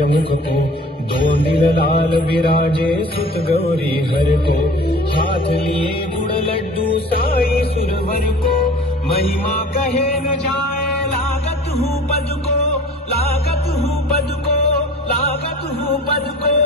पंकजमुख को, दोंदिल लाल विराजे सुत गौरी हर को, हाथ लिए गुड़ लड्डू साई सुरवर को, महिमा कहे न जाए लागत हूँ पद को, लागत हूँ पद को, लागत हूँ पद को।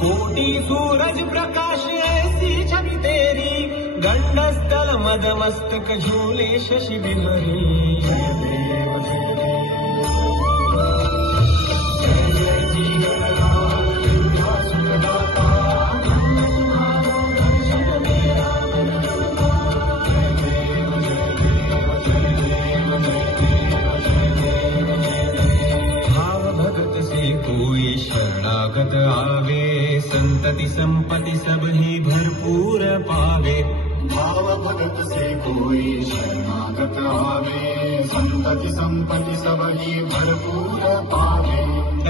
कोटि सूरज प्रकाश ऐसी छवि तेरी, गंडस्थल मद मस्तक झूले शशि बिहारी। कोई शरणागत आवे, संतति संपत्ति सब ही भरपूर पावे। भाव भगत से कोई शरणागत आवे, संतति संपत्ति सब ही भरपूर पावे।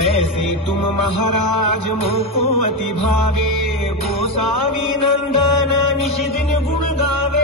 ऐसे तुम महाराज मोको अति भावे, गोसावी नंदन निशिदिन गुण गावे।